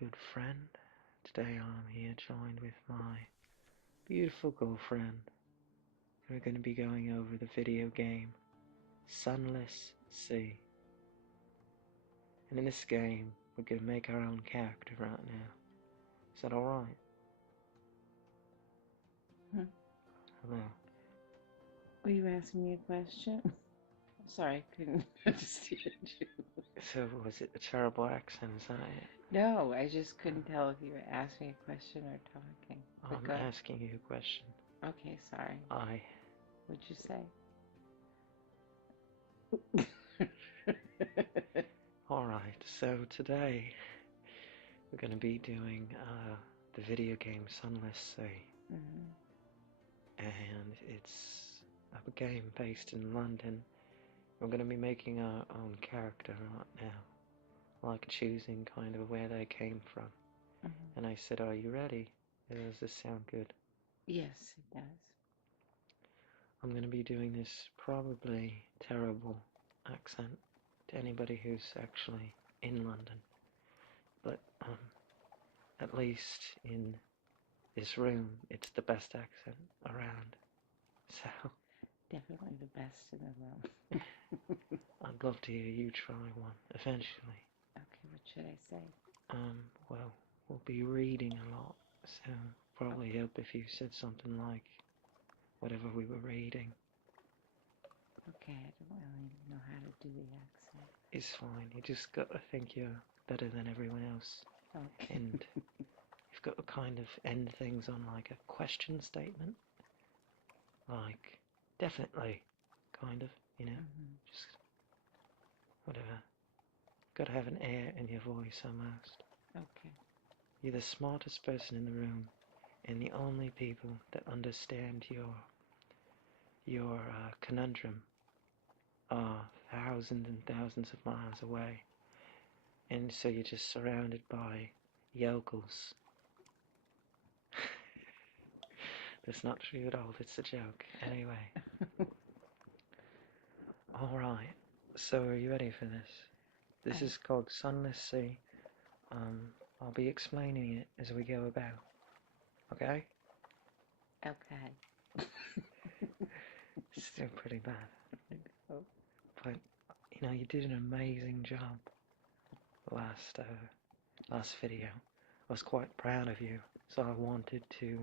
good friend. Today I'm here joined with my beautiful girlfriend. We're going to be going over the video game Sunless Sea. And in this game, we're going to make our own character right now. Is that alright? Hello. Were you asking me a question? Sorry, I couldn't understand you. So, was it a terrible accent? Is that it? No, I just couldn't tell if you were asking a question or talking. But I'm go. asking you a question. Okay, sorry. I. What'd you say? Alright, so today we're going to be doing the video game Sunless Sea. And it's a game based in London. We're going to be making our own character right now, like choosing kind of where they came from. And I said, are you ready? Does this sound good? Yes, it does. I'm going to be doing this probably terrible accent to anybody who's actually in London, but at least in this room it's the best accent around, so Definitely the best in the room. I'd love to hear you try one eventually. Okay, what should I say? Well, we'll be reading a lot, so probably help if you said something like whatever we were reading. Okay, I don't really know how to do the accent. It's fine, you just got to think you're better than everyone else. Okay. And you've got to kind of end things on like a question statement. Like, definitely, kind of, just whatever. Got to have an air in your voice almost. Okay. You're the smartest person in the room, and the only people that understand your conundrum are thousands and thousands of miles away, and so you're just surrounded by yokels. That's not true at all, it's a joke. Anyway. Alright, so are you ready for this? This is called Sunless Sea. I'll be explaining it as we go about. Okay? Okay. Still pretty bad. But, you did an amazing job last video. I was quite proud of you, so I wanted to,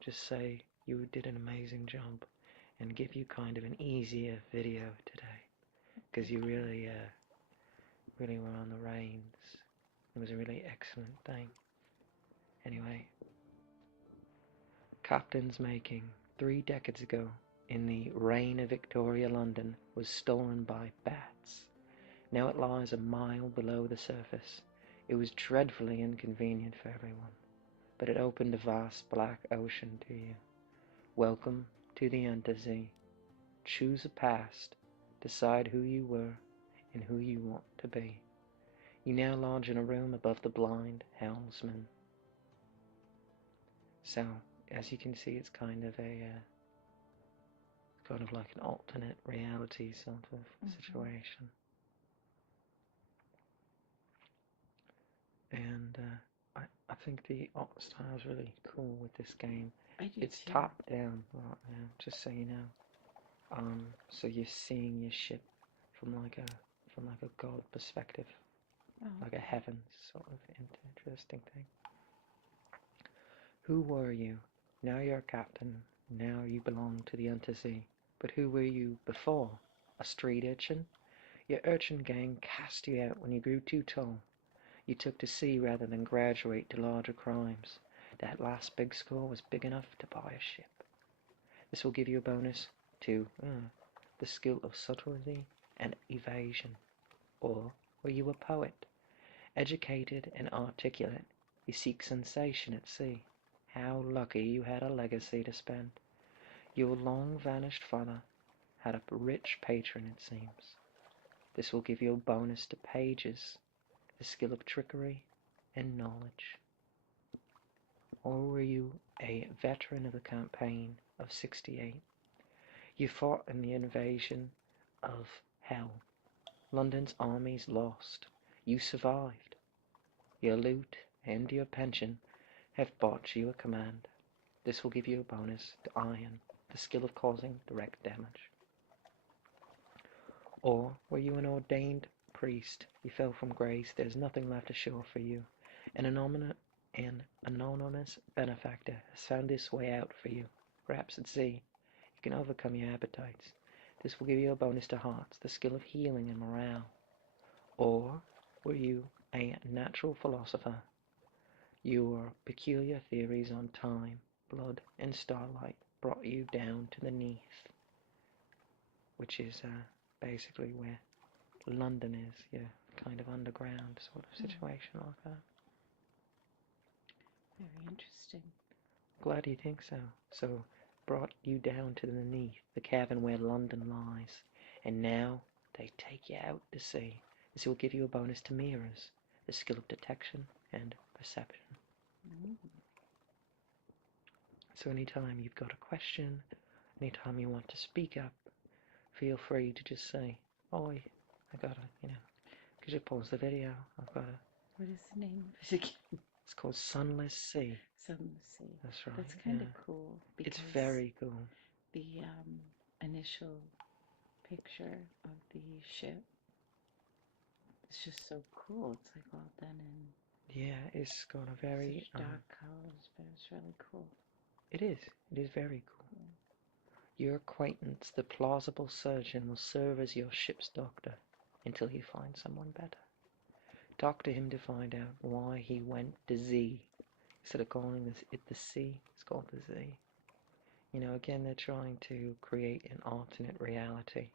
just say you did an amazing job and give you kind of an easier video today, because you really were on the reins. It was a really excellent thing. Anyway, Captain's making 3 decades ago in the reign of Victoria, London, was stolen by bats. Now it lies a mile below the surface. It was dreadfully inconvenient for everyone, but it opened a vast black ocean to you. Welcome to the Untersee. Choose a past, decide who you were and who you want to be. You now lodge in a room above the blind helmsman. So, as you can see, it's kind of like an alternate reality sort of situation. And I think the art style is really cool with this game. It's top down right now, just so you know. So you're seeing your ship from like a god perspective, like a heaven sort of interesting thing. Who were you? Now you're a captain. Now you belong to the Untersee. But who were you before? A street urchin? Your urchin gang cast you out when you grew too tall. You took to sea rather than graduate to larger crimes. That last big score was big enough to buy a ship. This will give you a bonus to the skill of subtlety and evasion. Or were you a poet? Educated and articulate, you seek sensation at sea. How lucky you had a legacy to spend. Your long-vanished father had a rich patron, it seems. This will give you a bonus to pages, the skill of trickery and knowledge. Or were you a veteran of the campaign of 68? You fought in the invasion of hell, London's armies lost. You survived. Your loot and your pension have bought you a command. This will give you a bonus to iron, the skill of causing direct damage. Or were you an ordained priest? You fell from grace. There's nothing left ashore for you. An anonymous benefactor has found his way out for you. Perhaps at sea, you can overcome your appetites. This will give you a bonus to hearts, the skill of healing and morale. Or were you a natural philosopher? Your peculiar theories on time, blood, and starlight brought you down to the Neath, which is basically where London is, yeah, kind of underground sort of situation like that. Very interesting. Glad you think so. So, brought you down to the Neath, the cavern where London lies, and now they take you out to sea. This will give you a bonus to mirrors, the skill of detection and perception. So anytime you've got a question, anytime you want to speak up, feel free to just say, "Oi, I gotta, could you pause the video? I've gotta." What is the name of it again? It's called Sunless Sea. Sunless Sea. That's right. That's kind of cool. It's very cool. The initial picture of the ship, it's just so cool. It's like all done in. Yeah, it's got a very dark colors, but it's really cool. It is. It is very cool. Yeah. Your acquaintance, the plausible surgeon, will serve as your ship's doctor until you find someone better. Talk to him to find out why he went to Z. Instead of calling it the sea, it's called the Z. Again, they're trying to create an alternate reality.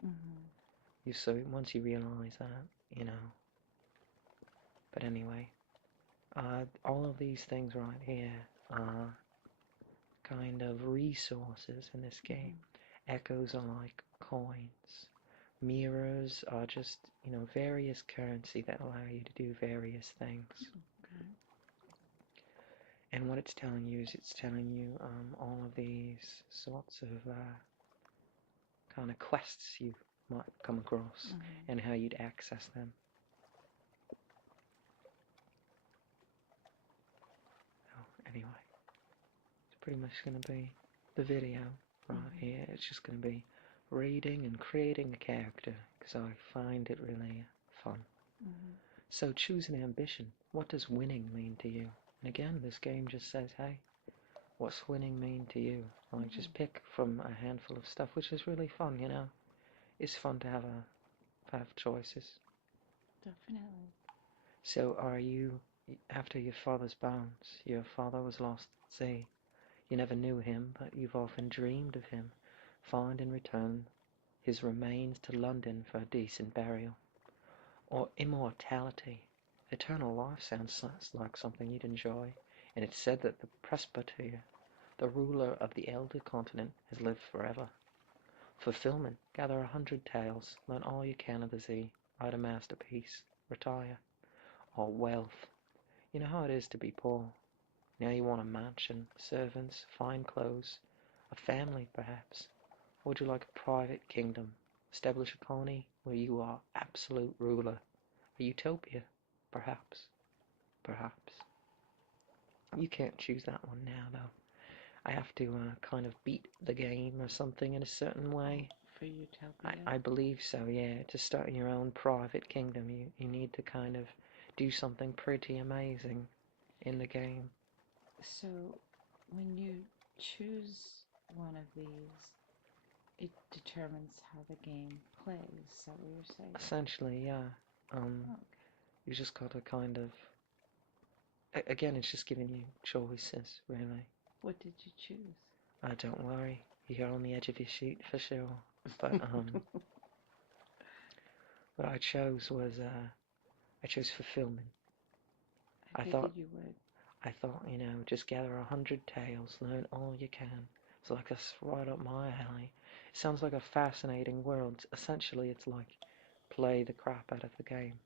So once you realize that, But anyway, all of these things right here are kind of resources in this game. Echoes are like coins. Mirrors are just, various currency that allow you to do various things. And what it's telling you is it's telling you all of these sorts of kind of quests you might come across and how you'd access them. Anyway, it's pretty much going to be the video right here. It's just going to be reading and creating a character because I find it really fun. So choose an ambition. What does winning mean to you? And again, this game just says, hey, what's winning mean to you? Like, just pick from a handful of stuff, which is really fun, It's fun to have choices. Definitely. So are you, after your father's bounce, your father was lost at sea. You never knew him, but you've often dreamed of him. Find and return his remains to London for a decent burial. Or immortality. Eternal life sounds like something you'd enjoy, and it's said that the presbyter, the ruler of the elder continent, has lived forever. Fulfillment. Gather 100 tales, learn all you can of the sea, write a masterpiece, retire. Or wealth. You know how it is to be poor. Now you want a mansion, servants, fine clothes, a family perhaps. Or would you like a private kingdom? Establish a colony where you are absolute ruler. A utopia, perhaps. Perhaps. You can't choose that one now, though. I have to kind of beat the game or something in a certain way. For utopia? I believe so, yeah. To start your own private kingdom, you need to kind of do something pretty amazing in the game. So, when you choose one of these, it determines how the game plays. Is that what you're saying? Essentially, yeah. You just got to kind of... Again, it's just giving you choices, really. What did you choose? Don't worry. You're on the edge of your seat for sure. But what I chose was fulfillment. I thought you would. I thought, just gather 100 tales, learn all you can. It's like that's right up my alley. It sounds like a fascinating world. Essentially, it's like play the crap out of the game.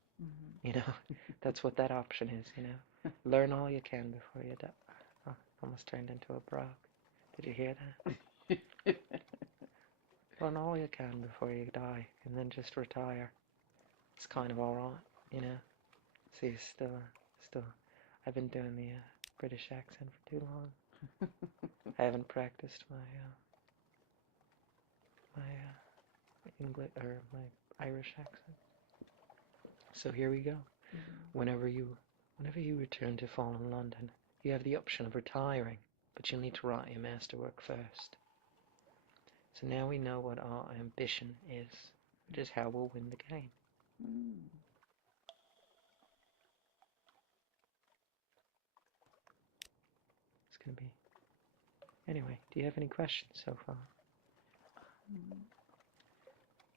That's what that option is. Learn all you can before you die. Oh, almost turned into a brogue. Did you hear that? Learn all you can before you die, and then just retire. it's kind of alright, you know. See, still, I've been doing the British accent for too long. I haven't practiced my English or my Irish accent. So here we go. Whenever you return to fallen London, you have the option of retiring, but you'll need to write your masterwork first. So now we know what our ambition is, which is how we'll win the game. It's going to be... Anyway, do you have any questions so far?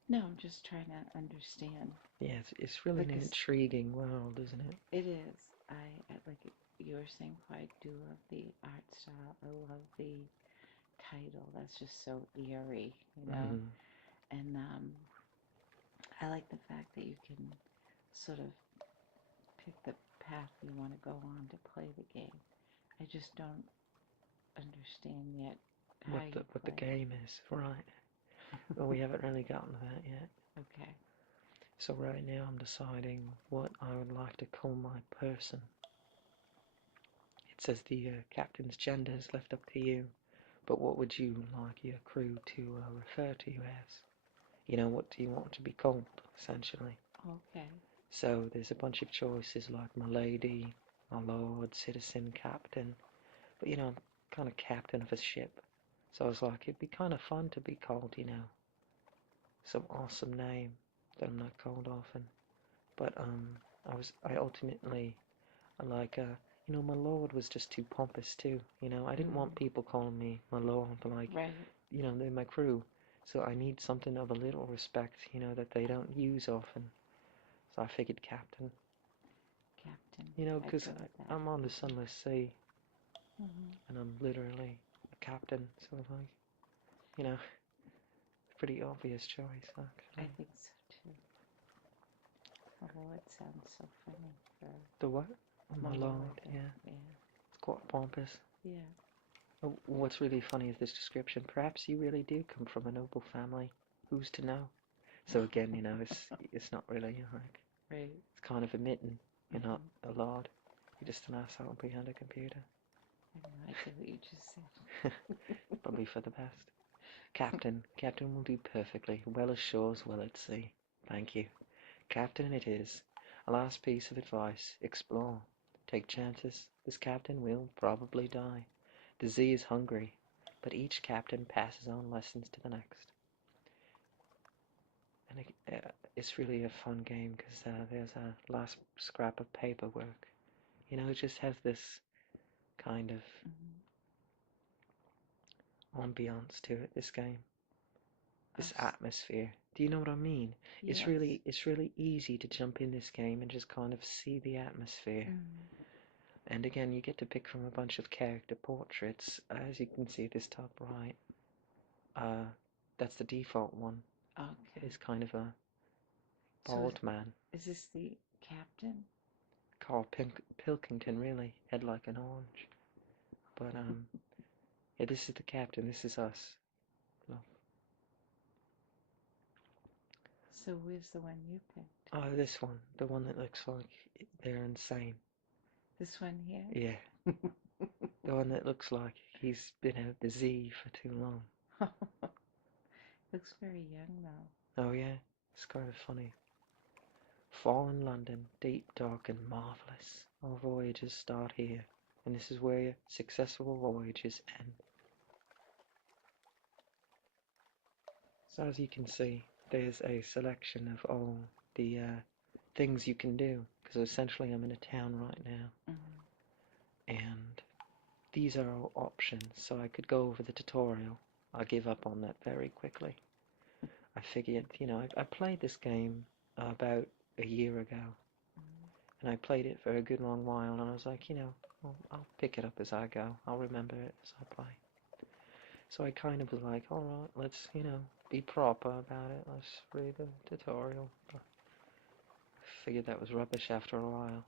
No, I'm just trying to understand. Yeah, it's really an intriguing world, isn't it? It is. I like you were saying, I do love the art style. I love the title. That's just so eerie, you know. And I like the fact that you can sort of pick the path you want to go on to play the game. I just don't understand yet what the game is, right? Well, we haven't really gotten to that yet. Okay. So right now I'm deciding what I would like to call my person. It says the captain's gender is left up to you, but what would you like your crew to refer to you as? You know, what do you want to be called, essentially? Okay. So there's a bunch of choices like my lady, my lord, citizen, captain. But, you know, I'm kind of captain of a ship. So I was like, it'd be kind of fun to be called, you know, some awesome name that I'm not called often. But I ultimately, you know, my lord was just too pompous too. You know, I didn't want people calling me my lord, like, you know, they're my crew. So I need something of a little respect, you know, that they don't use often. So I figured captain. Captain. You know, because I'm on the Sunless Sea, and I'm literally a captain, so like, you know, pretty obvious choice, actually. I think so too. Oh, it sounds so funny. The what? My lord, yeah. It's quite pompous. Yeah. Oh, what's really funny is this description. Perhaps you really do come from a noble family. Who's to know? So again, you know, it's not really like, right. It's kind of admitting you're not a lord. You're just an asshole behind a computer. I have no idea what you just said. Probably for the best. Captain will do perfectly. Well as shores, well at sea. Thank you. Captain it is. A last piece of advice. Explore. Take chances. This captain will probably die. The sea is hungry, but each captain passes on lessons to the next. And it's really a fun game because there's a last scrap of paperwork. You know, it just has this kind of ambiance to it, this game. This atmosphere. Do you know what I mean? Yes. It's really easy to jump in this game and just kind of see the atmosphere. And again, you get to pick from a bunch of character portraits. As you can see this top right, that's the default one. Okay. It's kind of a bald man. Is this the captain? Carl Pilkington, really. Head like an orange. But, yeah, this is the captain. This is us. Look. So where's the one you picked? Oh, this one. The one that looks like they're insane. This one here? Yeah. The one that looks like he's been out the Z for too long. Looks very young though. Oh yeah, it's kind of funny. Fallen London, deep, dark and marvellous. Our voyages start here, and this is where successful voyages end. So as you can see, there's a selection of all the things you can do, because essentially I'm in a town right now. And these are all options, so I could go over the tutorial. I give up on that very quickly. I figured, you know, I played this game about a year ago, and I played it for a good long while, and I was like, you know, I'll pick it up as I go. I'll remember it as I play. So I kind of was like, alright, let's, you know, be proper about it. Let's read the tutorial. But I figured that was rubbish after a while.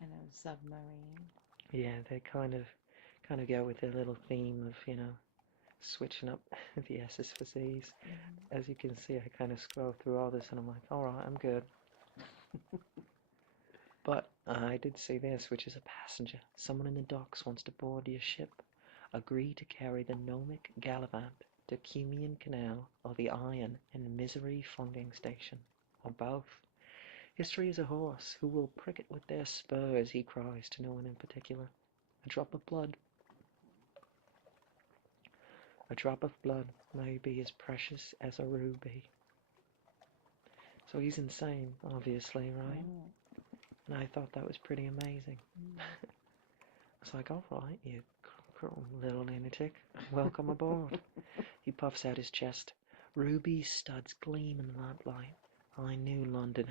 And a submarine. Yeah, they kind of go with their little theme of, you know, switching up the S's for Z's. As you can see, I kind of scroll through all this and I'm like, alright, I'm good. But I did say this, which is a passenger. Someone in the docks wants to board your ship. Agree to carry the gnomic Gallivant to Cumian Canal or the Iron and Misery Funding Station, or both. History is a horse who will prick it with their spurs, he cries to no one in particular. A drop of blood. A drop of blood may be as precious as a ruby. So he's insane, obviously, right? And I thought that was pretty amazing. It's like, alright, you little lunatic, welcome aboard. He puffs out his chest. Ruby studs gleam in the lamplight. I knew London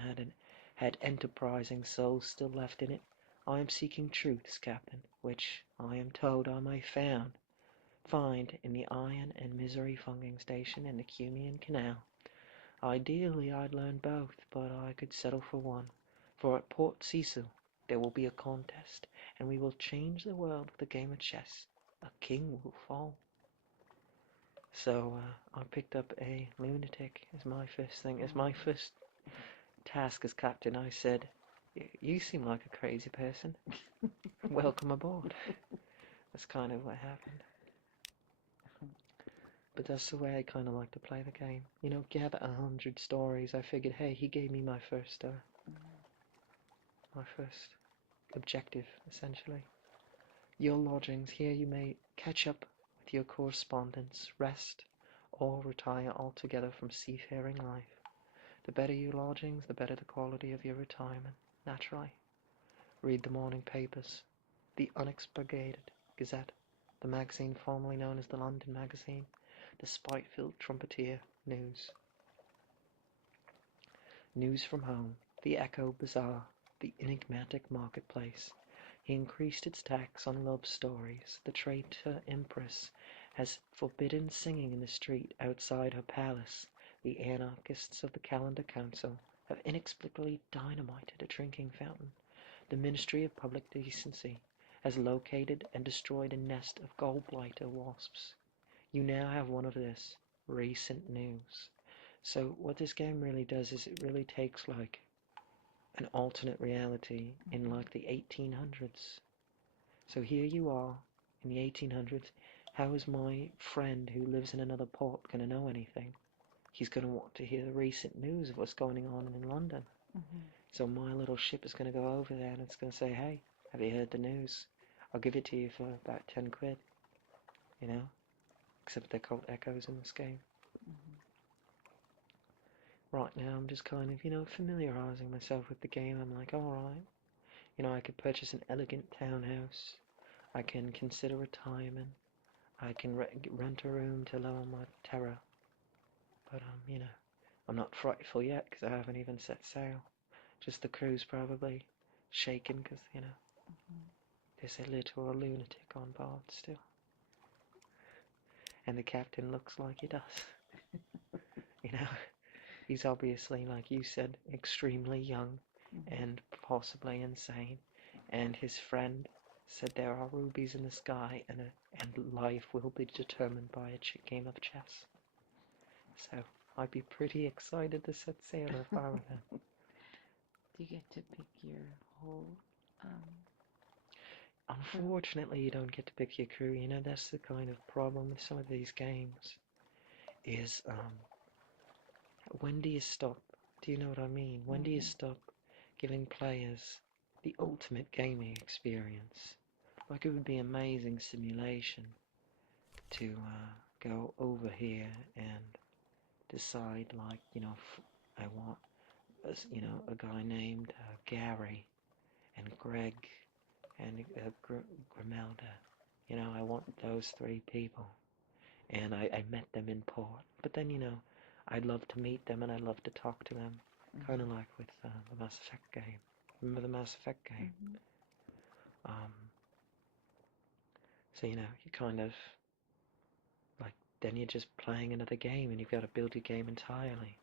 had enterprising souls still left in it. I am seeking truths, Captain, which I am told I may find in the Iron and Misery Funding Station in the Cumian Canal. Ideally, I'd learn both, but I could settle for one. For at Port Cecil there will be a contest, and we will change the world with a game of chess. A king will fall. So I picked up a lunatic as my first thing. As my first task as captain, I said, you seem like a crazy person. Welcome aboard. That's kind of what happened. But that's the way I kind of like to play the game. You know, gather 100 stories. I figured, hey, he gave me my first objective, essentially. Your lodgings. Here you may catch up with your correspondence, rest, or retire altogether from seafaring life. The better your lodgings, the better the quality of your retirement, naturally. Read the morning papers, the Unexpurgated Gazette, the magazine formerly known as the London Magazine, the spite-filled Trumpeter News. News from home, the Echo Bazaar, the enigmatic marketplace. He increased its tax on love stories. The traitor empress has forbidden singing in the street outside her palace. The anarchists of the Calendar Council have inexplicably dynamited a drinking fountain. The Ministry of Public Decency has located and destroyed a nest of gallbladder wasps. You now have one of this recent news. So what this game really does is it really takes like an alternate reality in like the 1800s. So here you are in the 1800s. How is my friend who lives in another port going to know anything? He's going to want to hear the recent news of what's going on in London. So my little ship is going to go over there and it's going to say, hey, have you heard the news? I'll give it to you for about 10 quid, you know? Except they're called echoes in this game. Right now I'm just kind of, you know, familiarising myself with the game. I'm like, alright, you know, I could purchase an elegant townhouse. I can consider retirement. I can rent a room to lower my terror. But, you know, I'm not frightful yet because I haven't even set sail. Just the crew's probably shaken because, you know, there's a little lunatic on board still. And the captain looks like he does. You know, he's obviously, like you said, extremely young and possibly insane. And his friend said there are rubies in the sky and life will be determined by a game of chess. So I'd be pretty excited to set sail if I were them. Do you get to pick your whole Unfortunately, you don't get to pick your crew. You know, that's the kind of problem with some of these games. Is when do you stop? Do you know what I mean? When do you stop giving players the ultimate gaming experience? Like, it would be amazing simulation to go over here and decide, like, you know, I want, you know, a guy named Gary and Greg and Grimelda. You know, I want those three people. And I met them in port. But then, you know, I'd love to meet them and I'd love to talk to them. Kind of like with the Mass Effect game. Remember the Mass Effect game? So, you know, you kind of, like, then you're just playing another game and you've got to build your game entirely.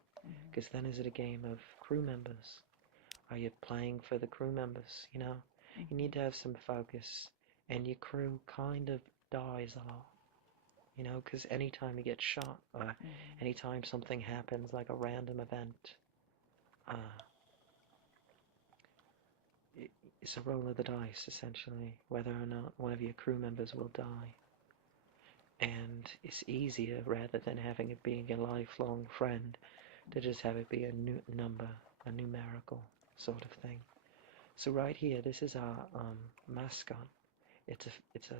Because then is it a game of crew members? Are you playing for the crew members, you know? You need to have some focus. And your crew kind of dies a lot. You know, because anytime you get shot, or anytime something happens, like a random event, it's a roll of the dice, essentially, whether or not one of your crew members will die. And it's easier, rather than having it being a lifelong friend, to just have it be a number, a numerical sort of thing. So right here, this is our mascot. It's a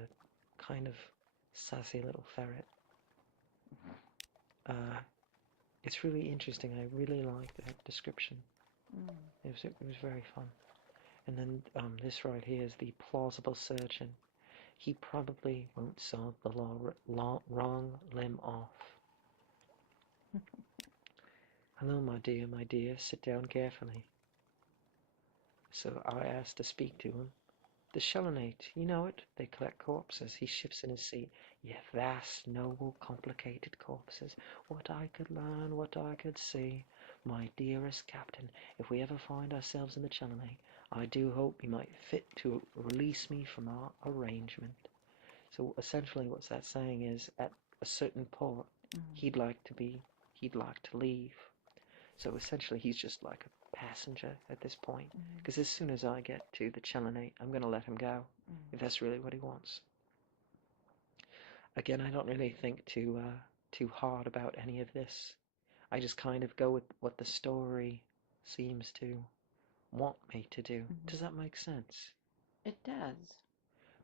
kind of sassy little ferret. It's really interesting. I really like that description. It was very fun. And then this right here is the plausible surgeon. He probably won't saw the wrong limb off. Hello, my dear, sit down carefully. So I asked to speak to him. The Shellonate, you know it, they collect corpses. He shifts in his seat. Yeah, vast, noble, complicated corpses. What I could learn, what I could see. My dearest captain, if we ever find ourselves in the Shellonate, I do hope you might fit to release me from our arrangement. So essentially what that's saying is, at a certain port, he'd like to leave. So essentially he's just like a passenger at this point. Because as soon as I get to the Chelenate, I'm going to let him go, if that's really what he wants. Again, I don't really think too hard about any of this. I just kind of go with what the story seems to want me to do. Does that make sense? It does.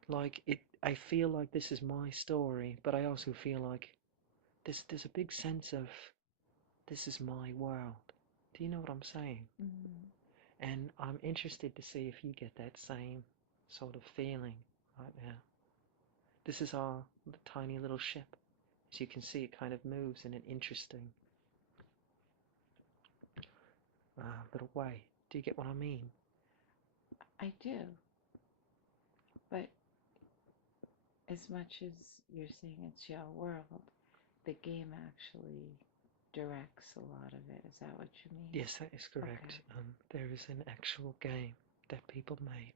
Like, I feel like this is my story, but I also feel like there's a big sense of this is my world. Do you know what I'm saying? And I'm interested to see if you get that same sort of feeling right now. This is our tiny little ship. As you can see, it kind of moves in an interesting little way. Do you get what I mean? I do. But as much as you're saying it's your world, the game actually directs a lot of it. Is that what you mean? Yes, that is correct. Okay. There is an actual game that people made.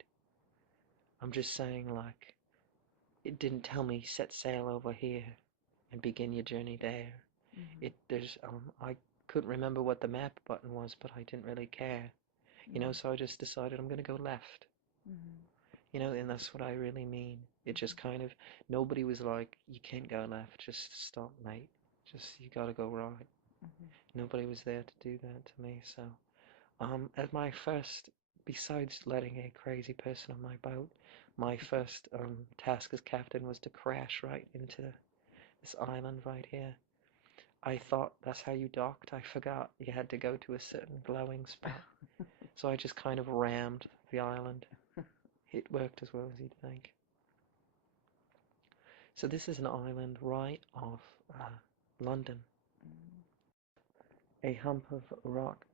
I'm just saying, like, it didn't tell me set sail over here and begin your journey there. I couldn't remember what the map button was, but I didn't really care, so I just decided I'm going to go left. And that's what I really mean. It just kind of, nobody was like, you can't go left, just stop, mate. You gotta go right. Nobody was there to do that to me. So as my first, besides letting a crazy person on my boat, my first task as captain was to crash right into this island right here. I thought that's how you docked. I forgot you had to go to a certain glowing spot. So I just kind of rammed the island. It worked as well as you'd think. So this is an island right off London. A hump of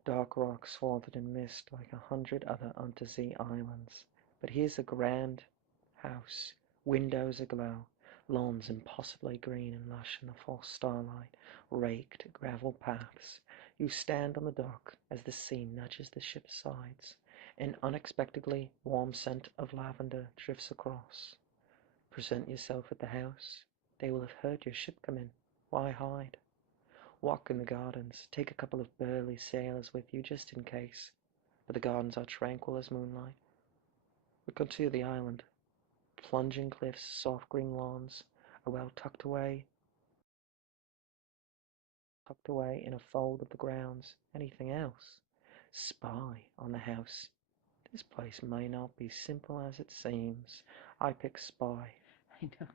dark rock swathed in mist like 100 other undersea islands. But here's a grand house, windows aglow, lawns impossibly green and lush in the false starlight, raked gravel paths. You stand on the dock as the sea nudges the ship's sides. An unexpectedly warm scent of lavender drifts across. Present yourself at the house. They will have heard your ship come in. Why hide? Walk in the gardens. Take a couple of burly sailors with you, just in case. But the gardens are tranquil as moonlight. We contour the island. Plunging cliffs, soft green lawns, are well tucked away in a fold of the grounds. Anything else? Spy on the house. This place may not be simple as it seems. I pick spy. I know.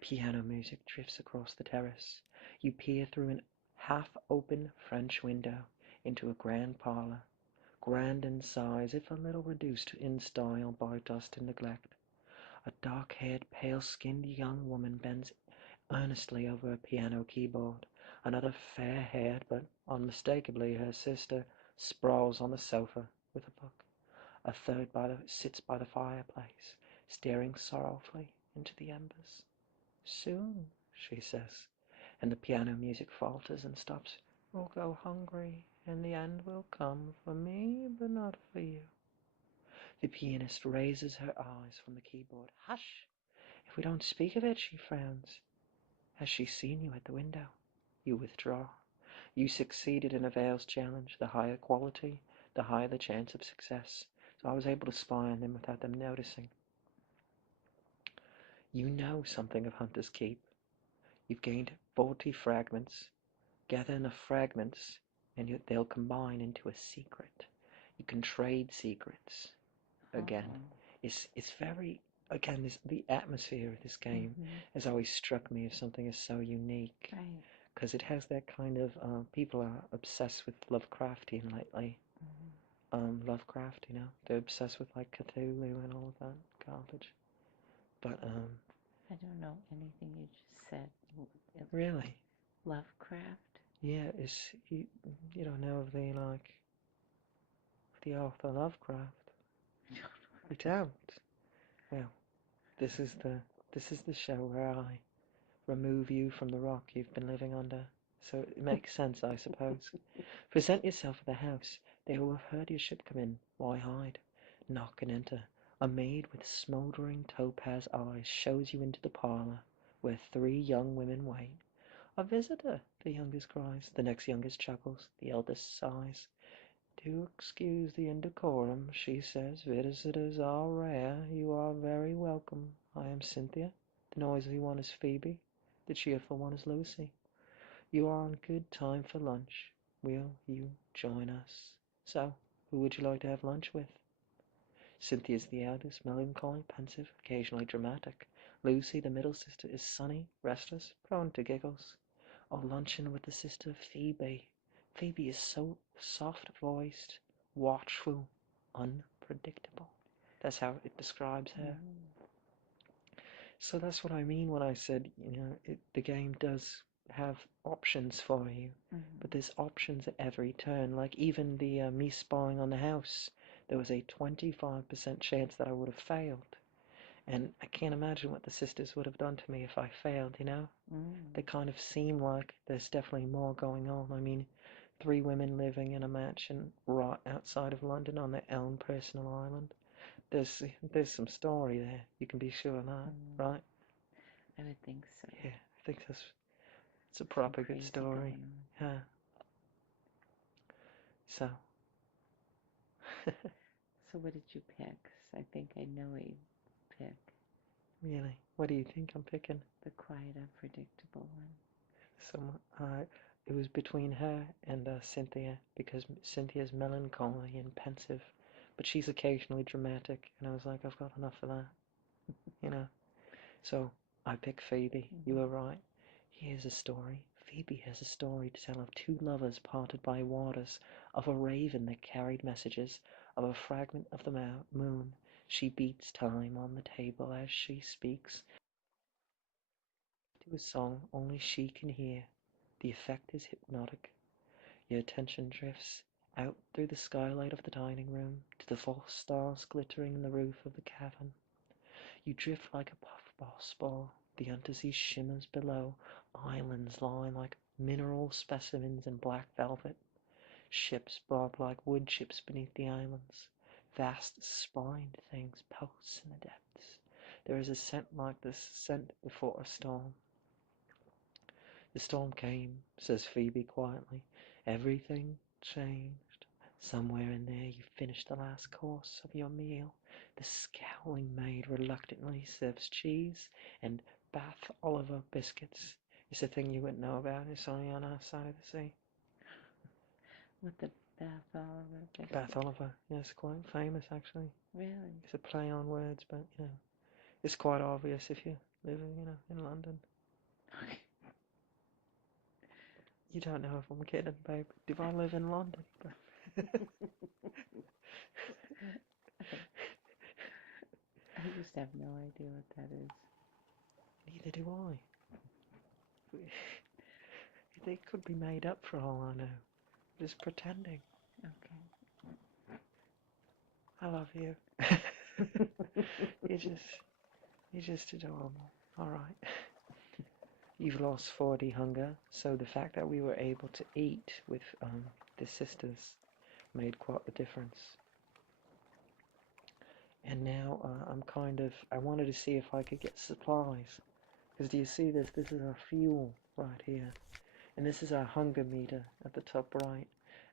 Piano music drifts across the terrace. You peer through an half-open French window into a grand parlour, grand in size, if a little reduced in style by dust and neglect. A dark-haired, pale-skinned young woman bends earnestly over a piano keyboard. Another fair-haired, but unmistakably her sister, sprawls on the sofa with a book. A third sits by the fireplace, staring sorrowfully into the embers. Soon, she says, and the piano music falters and stops. We'll go hungry, and the end will come for me, but not for you. The pianist raises her eyes from the keyboard. Hush! If we don't speak of it, she frowns. Has she seen you at the window? You withdraw. You succeeded in a Vale's challenge. The higher quality, the higher the chance of success. I was able to spy on them without them noticing. You know something of Hunter's Keep. You've gained 40 fragments. Gather enough fragments, and they'll combine into a secret. You can trade secrets. Again, it's very, again, the atmosphere of this game has always struck me as something is so unique. Right. Because it has that kind of, people are obsessed with Lovecraftian lately. Lovecraft, you know, they're obsessed with like Cthulhu and all of that garbage. But I don't know anything you just said. really, Lovecraft? yeah, you don't know of the author Lovecraft. You don't. Well, this is the show where I remove you from the rock you've been living under. So it makes sense, I suppose. Present yourself at the house. They will have heard your ship come in. Why hide? Knock and enter. A maid with smouldering topaz eyes shows you into the parlour, where 3 young women wait. A visitor, the youngest cries. The next youngest chuckles. The eldest sighs. Do excuse the indecorum, she says. Visitors are rare. You are very welcome. I am Cynthia. The noisy one is Phoebe. The cheerful one is Lucy. You are on good time for lunch. Will you join us? So, who would you like to have lunch with? Cynthia's the eldest, melancholy, pensive, occasionally dramatic. Lucy, the middle sister, is sunny, restless, prone to giggles. Oh, luncheon with the sister Phoebe. Phoebe is so soft-voiced, watchful, unpredictable. That's how it describes her. So that's what I mean when I said, the game does have options for you, but there's options at every turn. Like even the me spying on the house, there was a 25% chance that I would have failed. And I can't imagine what the sisters would have done to me if I failed, They kind of seem like there's definitely more going on. I mean, 3 women living in a mansion right outside of London on their own personal island. There's some story there. You can be sure of that, right? I would think so. Yeah, I think it's a proper good story. Yeah. So. So what did you pick? 'Cause I think I know what you pick. Really? What do you think I'm picking? The quiet, unpredictable one. It was between her and Cynthia, because Cynthia's melancholy and pensive, but she's occasionally dramatic, and I was like, I've got enough of that, So I picked Phoebe. You were right. Here's a story. Phoebe has a story to tell of 2 lovers parted by waters, of a raven that carried messages, of a fragment of the moon. She beats time on the table as she speaks, to a song only she can hear. The effect is hypnotic. Your attention drifts out through the skylight of the dining room to the false stars glittering in the roof of the cavern. You drift like a puffball ball. The undersea shimmers below. Islands lie like mineral specimens in black velvet. Ships bob like wood chips beneath the islands. Vast spined things pulse in the depths. There is a scent like the scent before a storm. The storm came, says Phoebe quietly. Everything changed. Somewhere in there you finished the last course of your meal. The scowling maid reluctantly serves cheese and Bath Oliver biscuits. It's a thing you wouldn't know about. It's only on our side of the sea. What, the Bath Oliver biscuit? Bath Oliver, yes, quite famous actually. Really? It's a play on words, but it's quite obvious if you live, in London. Okay. You don't know if I'm kidding, babe. Do I live in London? I just have no idea what that is. Neither do I. They could be made up for all I know. Just pretending. Okay. I love you. You're just adorable. All right. You've lost 40 hunger, so the fact that we were able to eat with the sisters made quite the difference. And now I wanted to see if I could get supplies. Because do you see this? This is our fuel right here. And this is our hunger meter at the top right.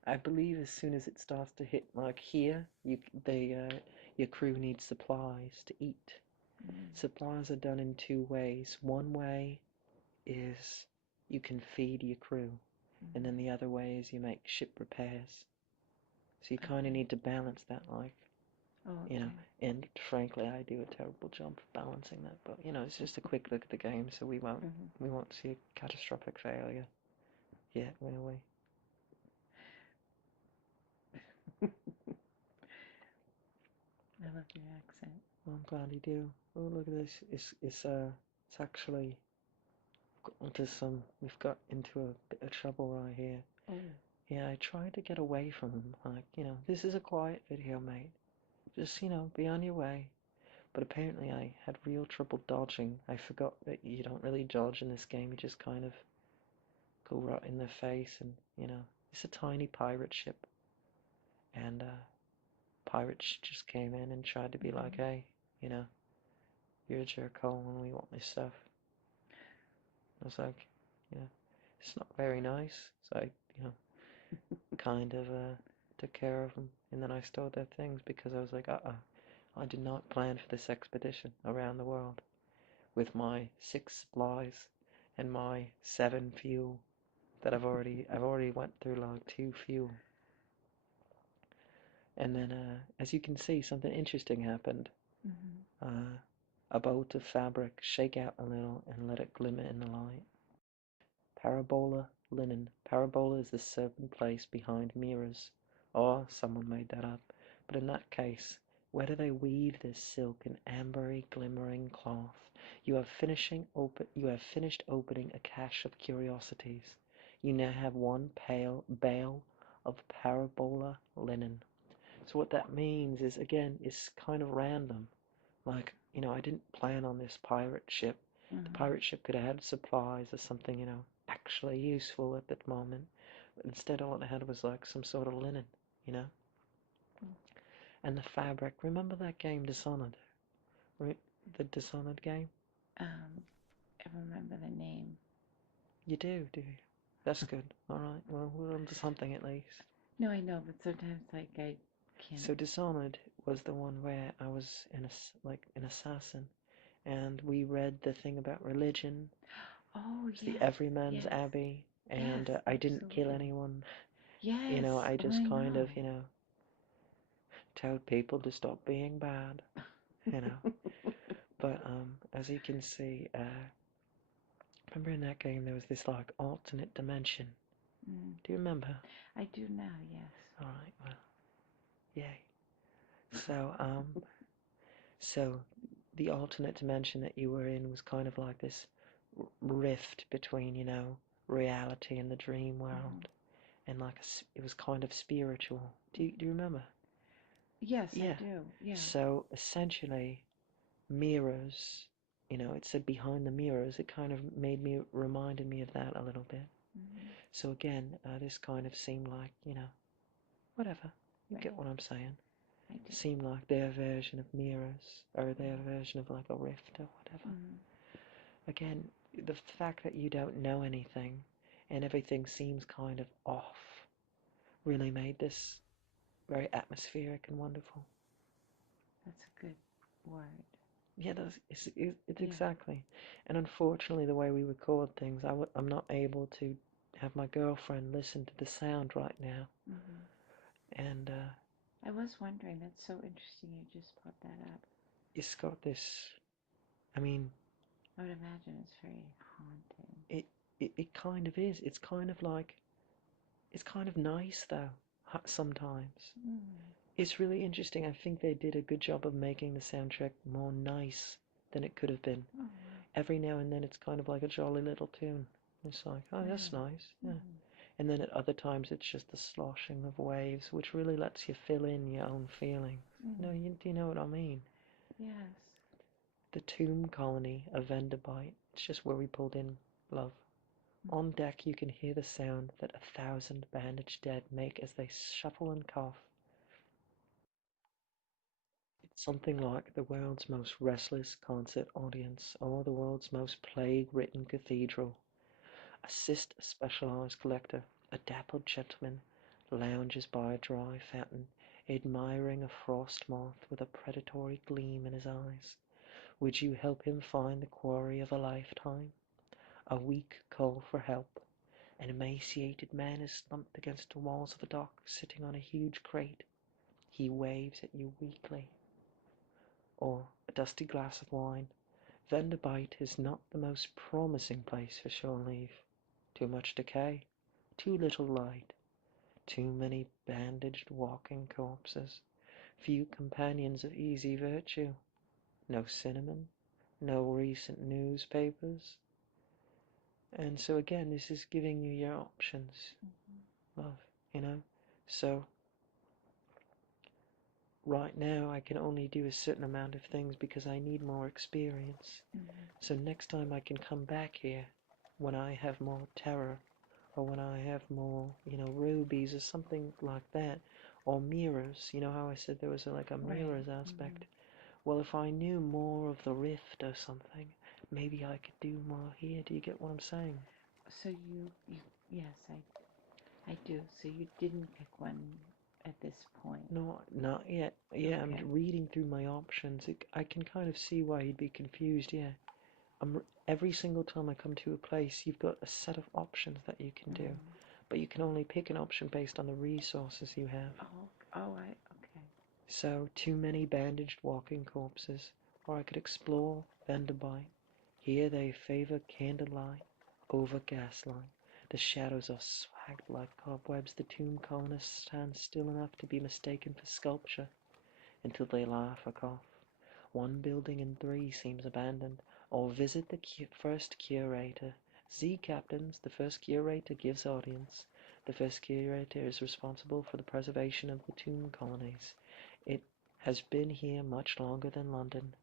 I believe as soon as it starts to hit like here, your crew needs supplies to eat. Supplies are done in two ways. One way is you can feed your crew, and then the other way is you make ship repairs. So you kind of need to balance that, like, you know. And frankly, I do a terrible job of balancing that. But you know, it's just a quick look at the game, so we won't see a catastrophic failure yet, will we? I love your accent. Well, I'm glad you do. Oh, look at this. It's actually we've got into a bit of trouble right here. Oh. Yeah, I tried to get away from him. Like, you know, this is a quiet video, mate. Just, you know, be on your way. But apparently I had real trouble dodging. I forgot that you don't really dodge in this game. You just kind of go right in their face and, you know, it's a tiny pirate ship. And pirates just came in and tried to be like, hey, you know, you're a jerk-hole and we want this stuff. I was like, you know, it's not very nice. So I, you know, kind of took care of them. And then I stole their things because I was like, I did not plan for this expedition around the world with my 6 supplies and my 7 fuel that I've already went through like 2 fuel. And then as you can see, something interesting happened. A bolt of fabric shake out a little and let it glimmer in the light. Parabola linen. Parabola is the serpent place behind mirrors. Or someone made that up. But in that case, where do they weave this silk and ambery glimmering cloth? You have finished opening a cache of curiosities. You now have one pale bale of parabola linen. So what that means is, again, it's kind of random. Like, you know, I didn't plan on this pirate ship. The pirate ship could have had supplies or something, you know, actually useful at that moment. But instead all it had was like some sort of linen, you know. And the fabric. Remember that game Dishonored? The Dishonored game? I remember the name. You do you? That's good. Alright, well, we're on to something at least. No, I know, but sometimes like I can't. So Dishonored was the one where I was an assassin, and we read the thing about religion. Oh, it's the Everyman's Abbey, and I didn't kill anyone. Yes. You know, I just kind of, you know, told people to stop being bad, you know. But as you can see, remember in that game there was this like alternate dimension. Do you remember? I do now, yes. Alright, well, yay. So, so the alternate dimension that you were in was kind of like this rift between, you know, reality and the dream world. And like it was kind of spiritual. Do you remember? Yes, I do. Yeah. So essentially, mirrors. You know, it said behind the mirrors. It kind of reminded me of that a little bit. So again, this kind of seemed like, you know, whatever. You get what I'm saying? It seemed like their version of mirrors, or their version of like a rift or whatever. Again, the fact that you don't know anything and everything seems kind of off really made this very atmospheric and wonderful. That's a good word. Yeah, it's exactly. And unfortunately, the way we record things, I'm not able to have my girlfriend listen to the sound right now. And I was wondering, that's so interesting you just brought that up. It's got this, I mean, I would imagine it's very haunting. It kind of is. It's kind of like, it's kind of nice though, sometimes. It's really interesting. I think they did a good job of making the soundtrack more nice than it could have been. Every now and then it's kind of like a jolly little tune. It's like, oh, that's nice. Yeah. And then at other times it's just the sloshing of waves, which really lets you fill in your own feelings. Do you know what I mean? Yes. The tomb colony of Vanderbite. It's just where we pulled in, love. On deck you can hear the sound that 1,000 bandaged dead make as they shuffle and cough. It's something like the world's most restless concert audience or the world's most plague-ridden cathedral. Assist a specialized collector, a dappled gentleman, lounges by a dry fountain, admiring a frost moth with a predatory gleam in his eyes. Would you help him find the quarry of a lifetime? A weak call for help. An emaciated man is slumped against the walls of a dock, sitting on a huge crate. He waves at you weakly. Or a dusty glass of wine. Vanderbilt is not the most promising place for shore leave. Too much decay, too little light, too many bandaged walking corpses, few companions of easy virtue, no cinnamon, no recent newspapers. And so again, this is giving you your options, love, you know? So right now I can only do a certain amount of things because I need more experience. So next time I can come back here when I have more terror, or when I have more, rubies or something like that, or mirrors. You know how I said there was like a mirrors aspect? Well, if I knew more of the rift or something, maybe I could do more here. Do you get what I'm saying? So yes, I do. So you didn't pick one at this point? No, not yet. Yeah, okay. I'm reading through my options. I can kind of see why you'd be confused, yeah. Every single time I come to a place, you've got a set of options that you can do. But you can only pick an option based on the resources you have. Okay. So, too many bandaged walking corpses, or I could explore Vanderbilt. Here they favor candlelight over gaslight. The shadows are swagged like cobwebs. The tomb colonists stand still enough to be mistaken for sculpture, until they laugh or cough. One building in 3 seems abandoned. Or visit the first curator. Z captains, the first curator gives audience. The first curator is responsible for the preservation of the tomb colonies. It has been here much longer than London,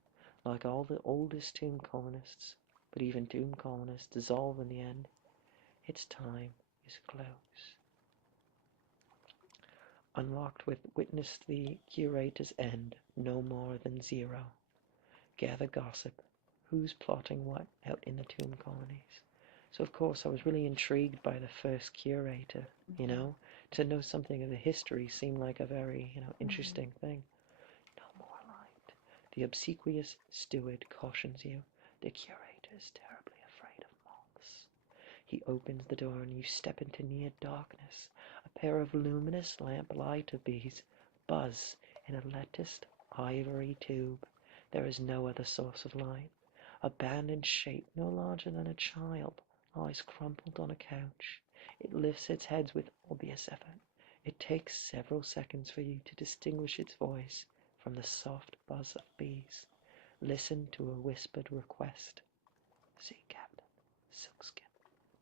like all the oldest tomb colonists. But even tomb colonists dissolve in the end. Its time is close. Unlocked with witness the curator's end, no more than 0. Gather gossip. Who's plotting what out in the tomb colonies? So of course I was really intrigued by the first curator, to know something of the history seemed like a very, interesting thing. No more light. The obsequious steward cautions you. The curator is terribly afraid of moths. He opens the door and you step into near darkness. A pair of luminous lamplighter bees buzz in a latticed ivory tube. There is no other source of light. A bandaged shape no larger than a child lies crumpled on a couch. It lifts its head with obvious effort. It takes several seconds for you to distinguish its voice from the soft buzz of bees. Listen to a whispered request. See, Captain, Silkskin,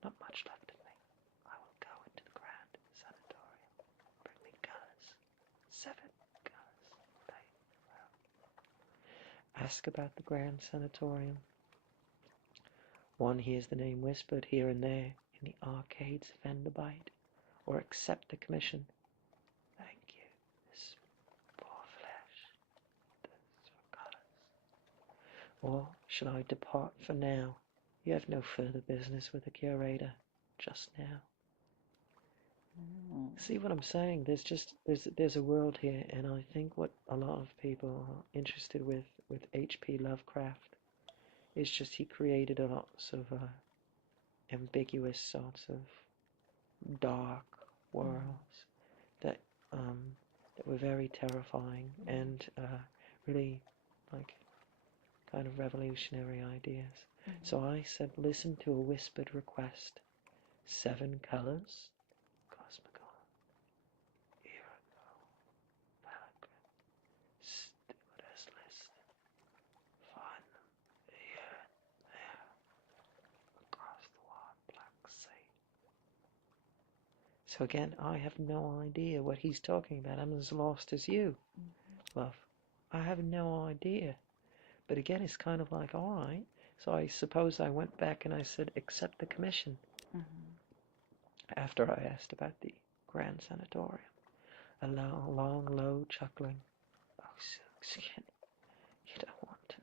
not much left of me. I will go into the Grand Sanatorium. Bring me colors. 7 colors. Ask about the Grand Sanatorium. One hears the name whispered here and there in the arcades of Vanderbilt, or accept the commission. Thank you, this poor flesh, this for colors. Or should I depart for now? You have no further business with the curator just now. See what I'm saying? There's a world here, and I think what a lot of people are interested with H.P. Lovecraft is just he created a lot of ambiguous sorts of dark worlds that were very terrifying and really like kind of revolutionary ideas. So I said, listen to a whispered request. 7 colors. Cosmicon. Irigo. Peregrine. Stewardess list. Find them here and there. Across the wide black sea. So again, I have no idea what he's talking about. I'm as lost as you, love. I have no idea. But again, it's kind of like, all right. So I suppose I went back and I said, accept the commission. After I asked about the Grand Sanatorium. A long, low chuckling. Oh, Silkskin, you don't want to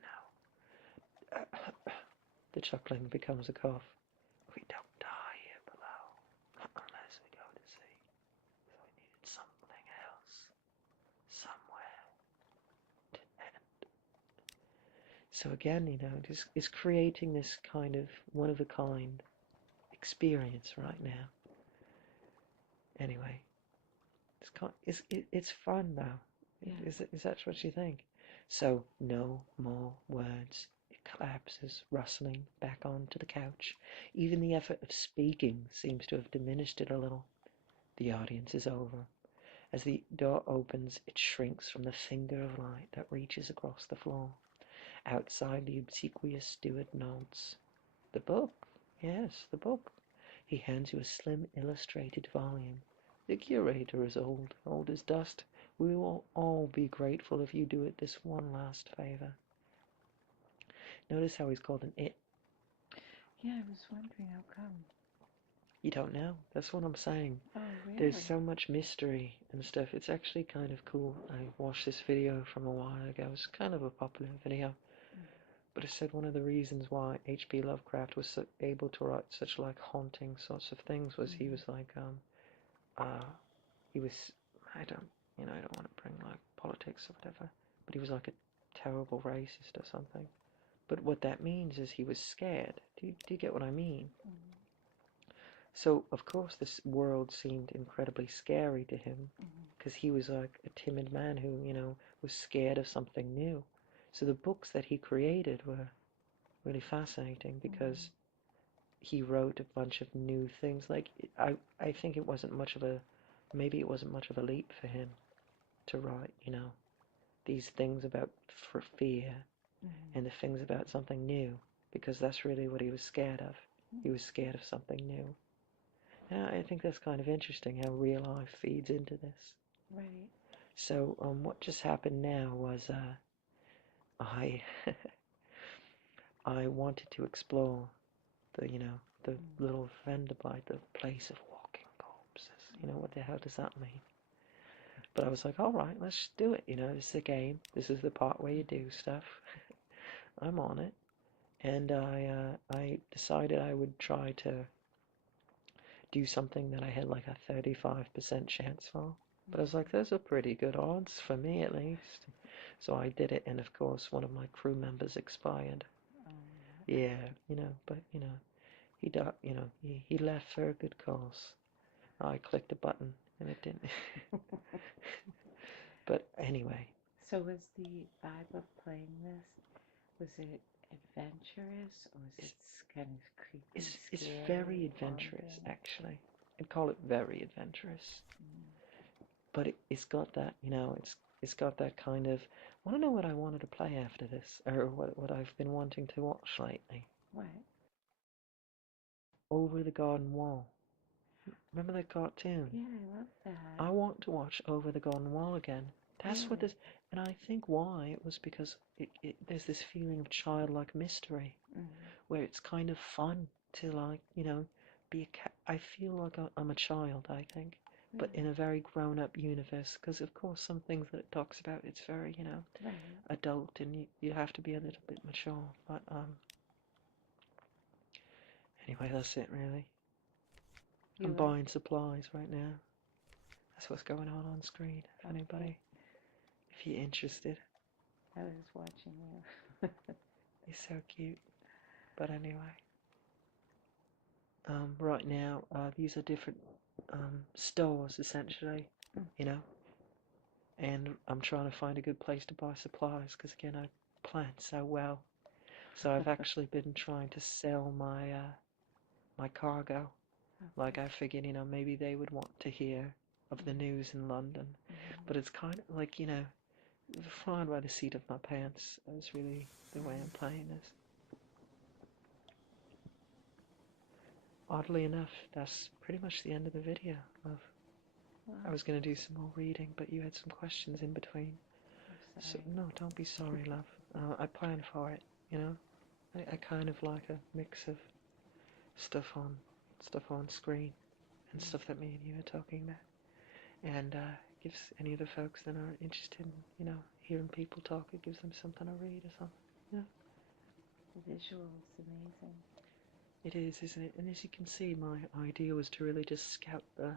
know. The chuckling becomes a cough. We don't die here below, unless we go to sea. So we need to So again, it's creating this kind of one-of-a-kind experience right now. Anyway, it's fun now. Yeah. Is that what you think? So, no more words. It collapses, rustling back onto the couch. Even the effort of speaking seems to have diminished it a little. The audience is over. As the door opens, it shrinks from the finger of light that reaches across the floor. Outside, the obsequious steward nods. The book? Yes, the book. He hands you a slim illustrated volume. The curator is old as dust. We will all be grateful if you do it this one last favor. Notice how he's called an it. Yeah, I was wondering how come. You don't know. That's what I'm saying. Oh, really? There's so much mystery and stuff. It's actually kind of cool. I watched this video from a while ago. It's kind of a popular video. But it said one of the reasons why H.P. Lovecraft was able to write such like haunting sorts of things was he was like, he was, I don't want to bring like politics or whatever, but he was like a terrible racist or something. But what that means is he was scared. Do you get what I mean? So, of course, this world seemed incredibly scary to him because he was like a timid man who, was scared of something new. So the books that he created were really fascinating because he wrote a bunch of new things. Like, I think it wasn't much of a, maybe it wasn't much of a leap for him to write, these things about fear and the things about something new because that's really what he was scared of. He was scared of something new. And I think that's kind of interesting how real life feeds into this. Right. So what just happened now was I I wanted to explore the the little Vanderbilt, the place of walking corpses. What the hell does that mean? But I was like, all right, let's just do it. This is a game. This is the part where you do stuff. I'm on it, and I decided I would try to do something that I had like a 35% chance for. But I was like, those are pretty good odds for me at least. So I did it, and of course, one of my crew members expired. Yeah, but he died. He left for a good cause. I clicked a button, and it didn't. But anyway. So was the vibe of playing this? Was it adventurous, or was it kind of creepy? It's very adventurous, actually. I'd call it very adventurous. But it's got that, it's got that kind of. Want to know what I wanted to play after this, or what I've been wanting to watch lately? What? Over the Garden Wall. Remember that cartoon? Yeah, I love that. I want to watch Over the Garden Wall again. That's what this, and I think why it was because there's this feeling of childlike mystery, where it's kind of fun to like, be a cat. I feel like I'm a child, I think, but in a very grown-up universe, because of course some things that it talks about, it's very, adult, and you have to be a little bit mature. But anyway, that's it really. I'm buying supplies right now. That's what's going on screen. If anybody, if you're interested. I was watching you. You're so cute. But anyway, right now, these are different stores essentially, and I'm trying to find a good place to buy supplies because again, I plan so well. So I've actually been trying to sell my my cargo. Like I figured, maybe they would want to hear of the news in London, but it's kind of like, flying by the seat of my pants. That's really the way I'm playing this. Oddly enough, that's pretty much the end of the video, love. I was going to do some more reading, but you had some questions in between. So, no, don't be sorry, love. I plan for it, I kind of like a mix of stuff on screen and stuff that me and you are talking about. And gives any of the folks that are interested in, hearing people talk, it gives them something to read or something, The visual's amazing. It is, isn't it? And as you can see, my idea was to really just scout the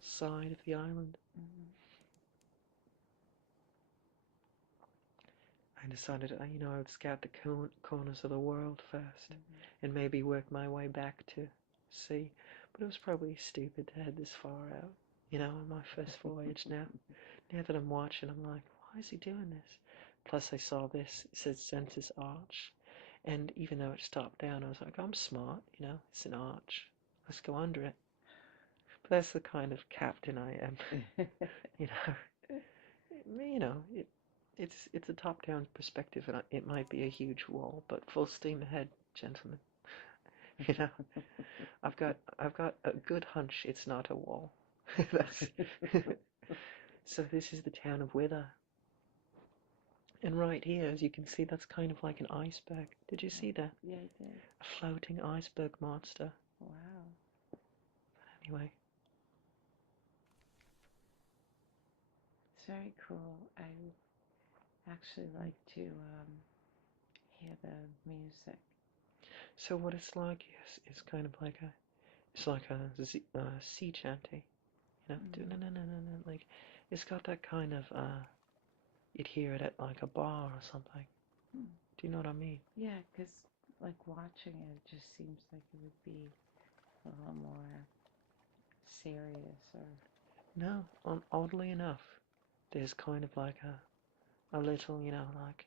side of the island. I decided, I would scout the corners of the world first Mm-hmm. and maybe work my way back to sea. But it was probably stupid to head this far out, on my first voyage now. Now that I'm watching, I'm like, why is he doing this? Plus, I saw this, it says Census Arch. And even though it's top down, I was like, I'm smart, it's an arch. Let's go under it. But that's the kind of captain I am, you know. It's a top-down perspective, and it might be a huge wall, but full steam ahead, gentlemen. You know, I've got a good hunch it's not a wall. That's so. This is the town of Wither, and right here, as you can see, that's kind of like an iceberg. Did you see that? Yeah, I did. A floating iceberg monster. Wow. Anyway, It's very cool. I actually like to hear the music. so what it's like is it's kind of like it's like a sea chanty, do Mm. no no no no no like it's got that kind of you'd hear it at like a bar or something. Hmm. Do you know what I mean? Yeah, because like watching it, it just seems like it would be a little more serious or. No, oddly enough, there's kind of like a little, like,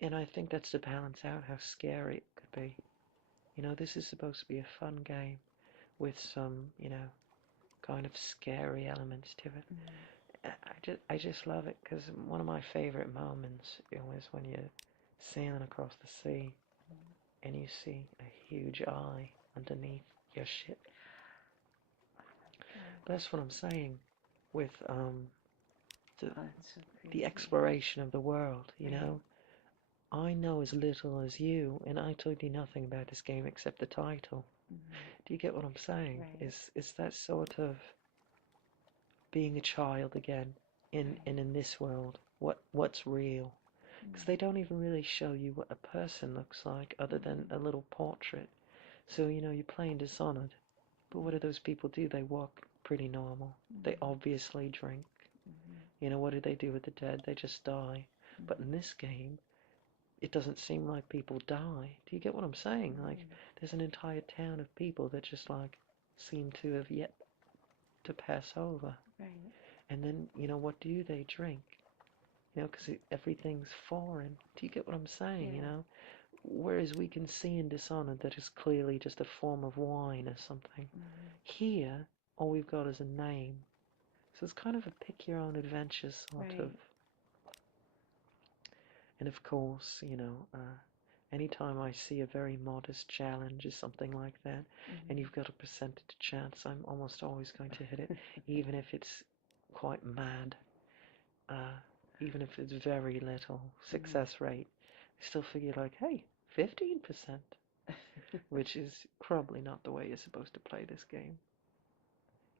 and I think that's to balance out how scary it could be. This is supposed to be a fun game with some, kind of scary elements to it. Mm. I just love it because one of my favorite moments was when you're sailing across the sea Mm. and you see a huge eye underneath your ship. God. That's what I'm saying with the Oh, that's so the crazy. exploration of the world. Right. I know as little as you, and I told you nothing about this game except the title. Mm-hmm. Do you get what I'm saying? Right. Is that sort of being a child again Right. in this world? What's real? Because they Mm. don't even really show you what a person looks like other than Mm-hmm. a little portrait. So you're playing Dishonored, but what do those people do? They walk pretty normal. They Mm-hmm. obviously drink. Mm-hmm. What do they do with the dead? They just die. But in this game, it doesn't seem like people die. Do you get what I'm saying? Like, Right. there's an entire town of people that just, like, seem to have yet to pass over. Right. And then, what do they drink? Because everything's foreign. Do you get what I'm saying, Yeah. Whereas we can see in Dishonored that it's clearly just a form of wine or something. Mm-hmm. Here, all we've got is a name. So it's kind of a pick your own adventure sort of. Right. And of course, anytime I see a very modest challenge or something like that, and Mm-hmm. you've got a percentage chance, I'm almost always going to hit it, even if it's quite mad, uh, even if it's very little Mm-hmm. success rate. I still figure like, hey, 15%, which is probably not the way you're supposed to play this game.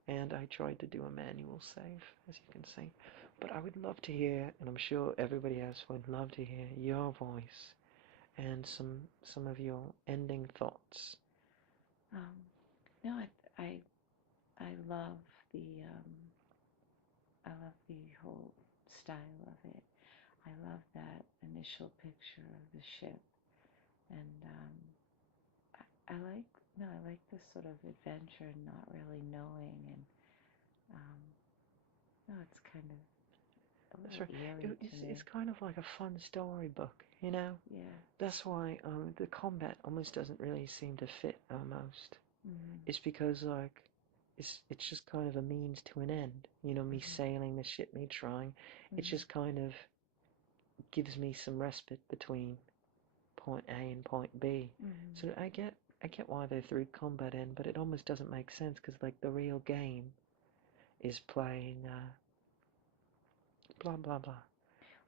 And I tried to do a manual save, as you can see. But I would love to hear, and I'm sure everybody else would love to hear your voice and some of your ending thoughts. Um, no, I I love the I love the whole style of it. I love that initial picture of the ship, and I like no, I like this sort of adventure and not really knowing, and um, no, it's kind of a That's little right. eerie to It's me. kind of like a fun storybook. Yeah. That's why the combat almost doesn't really seem to fit almost. Mhm. It's because like it's just kind of a means to an end. Me Mhm. sailing the ship, me trying. It Mhm. just kind of gives me some respite between point A and point B. Mhm. So I get why they threw combat in, but it almost doesn't make sense because like the real game is playing blah blah blah.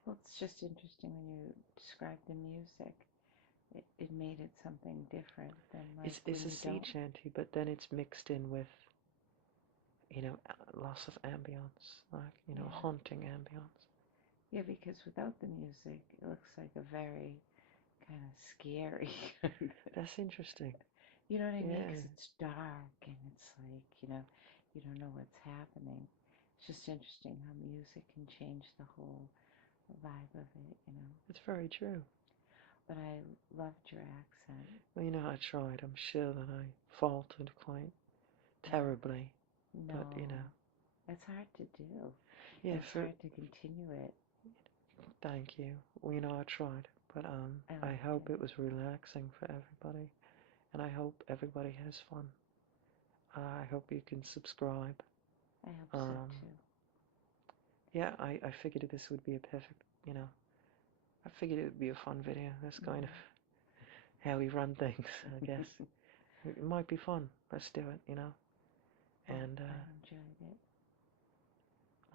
Well, it's just interesting when you describe the music. It made it something different than like It's when a you sea don't. chanty, but then it's mixed in with loss of ambience, like Yeah. haunting ambience. Yeah, because without the music, it looks like a very kind of scary. That's interesting. You know what I mean? Yeah, Because it's dark and it's like, you don't know what's happening. It's just interesting how music can change the whole vibe of it, you know. It's very true. But I loved your accent. Well, you know, I tried. I'm sure that I faltered quite terribly. No, But, you know. it's hard to do. Yeah, It's hard to continue it. thank you. Well, you know, I tried. But I hope it was relaxing for everybody. And I hope everybody has fun. I hope you can subscribe. I hope so too. Yeah, I figured this would be a perfect, you know, I figured it would be a fun video. That's kind of how we run things, I guess. It might be fun. Let's do it, you know. And I enjoyed it.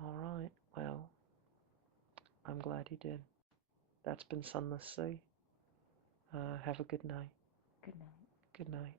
all right, well, I'm glad you did. That's been Sunless Sea. Have a good night. Good night. Good night.